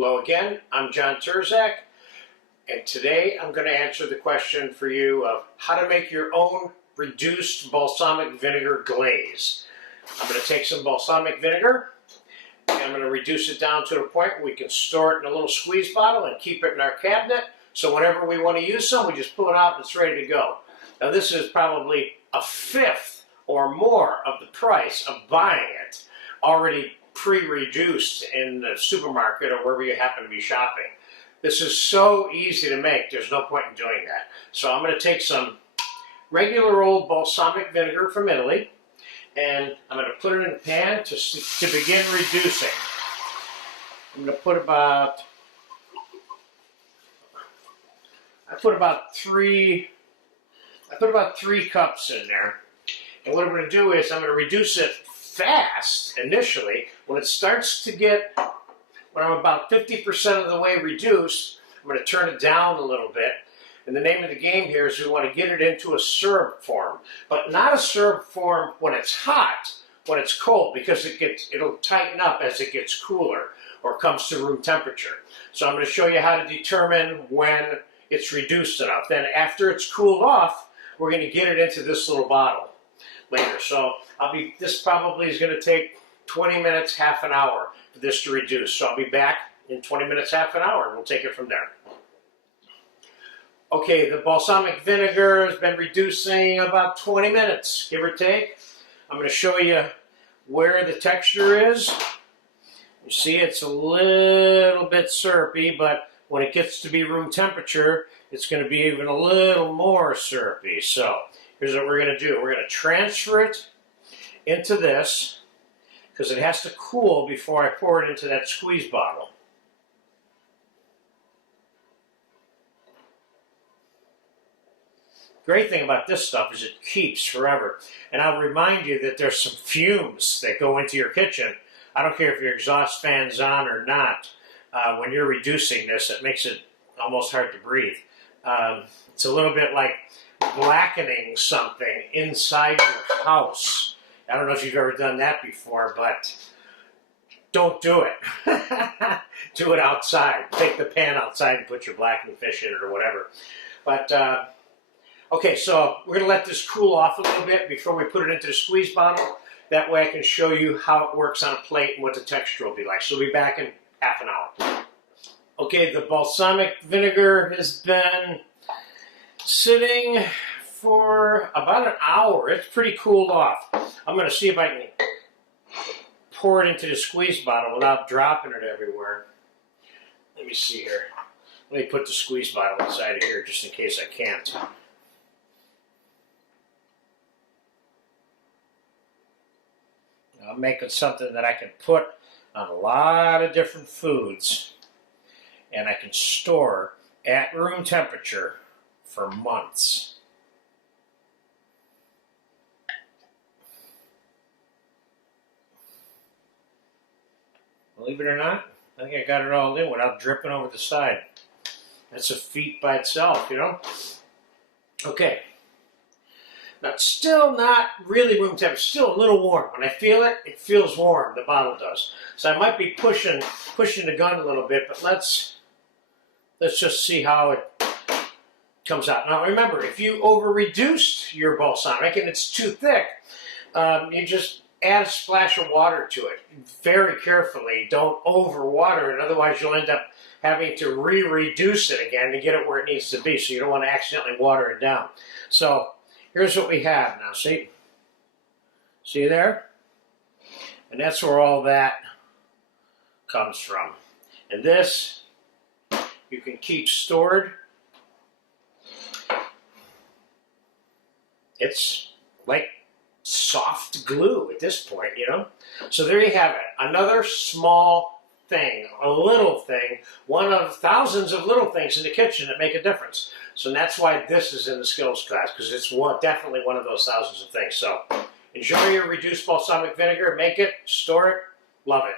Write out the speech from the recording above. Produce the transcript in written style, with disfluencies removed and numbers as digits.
Hello again, I'm John Turzak, and today I'm going to answer the question for you of how to make your own reduced balsamic vinegar glaze. I'm going to take some balsamic vinegar and I'm going to reduce it down to the point where we can store it in a little squeeze bottle and keep it in our cabinet, so whenever we want to use some, we just pull it out and it's ready to go. Now this is probably a fifth or more of the price of buying it already pre-reduced in the supermarket or wherever you happen to be shopping. This is so easy to make, there's no point in doing that. So I'm going to take some regular old balsamic vinegar from Italy and I'm going to put it in a pan to begin reducing. I'm going to put about three cups in there. And what I'm going to do is I'm going to reduce it fast initially. When it starts to get, when I'm about 50% of the way reduced, I'm going to turn it down a little bit. And the name of the game here is we want to get it into a syrup form, but not a syrup form when it's hot, when it's cold, because it'll tighten up as it gets cooler or comes to room temperature. So I'm going to show you how to determine when it's reduced enough. Then after it's cooled off, we're going to get it into this little bottle later. So this probably is going to take 20 minutes, half an hour for this to reduce. So I'll be back in 20 minutes, half an hour, and we'll take it from there. Okay, the balsamic vinegar has been reducing about 20 minutes, give or take. I'm going to show you where the texture is. You see it's a little bit syrupy, but when it gets to be room temperature, it's going to be even a little more syrupy. So here's what we're going to do. We're going to transfer it into this because it has to cool before I pour it into that squeeze bottle. Great thing about this stuff is it keeps forever. And I'll remind you that there's some fumes that go into your kitchen. I don't care if your exhaust fan's on or not. When you're reducing this, it makes it almost hard to breathe. It's a little bit like blackening something inside your house. I don't know if you've ever done that before, but don't do it. Do it outside. Take the pan outside and put your blackened fish in it or whatever. But okay, so we're going to let this cool off a little bit before we put it into the squeeze bottle. That way I can show you how it works on a plate and what the texture will be like. So we'll be back in half an hour. Okay, the balsamic vinegar has been sitting for about an hour. It's pretty cooled off. I'm going to see if I can pour it into the squeeze bottle without dropping it everywhere. Let me see here. Let me put the squeeze bottle inside of here just in case I can't. I'm making something that I can put on a lot of different foods and I can store at room temperature for months. Believe it or not, I think I got it all in without dripping over the side. That's a feat by itself, you know? Okay. Now, it's still not really room temperature, still a little warm. When I feel it, it feels warm, the bottle does. So I might be pushing the gun a little bit, but let's just see how it comes out. Now remember, if you over-reduced your balsamic and it's too thick, you just add a splash of water to it. Very carefully, don't over-water it, otherwise you'll end up having to re-reduce it again to get it where it needs to be, so you don't want to accidentally water it down. So here's what we have now, see? See there? And that's where all that comes from. And this, you can keep stored. It's like soft glue at this point, you know? So there you have it. Another small thing, a little thing, one of thousands of little things in the kitchen that make a difference. So that's why this is in the skills class, because it's definitely one of those thousands of things. So enjoy your reduced balsamic vinegar, make it, store it, love it.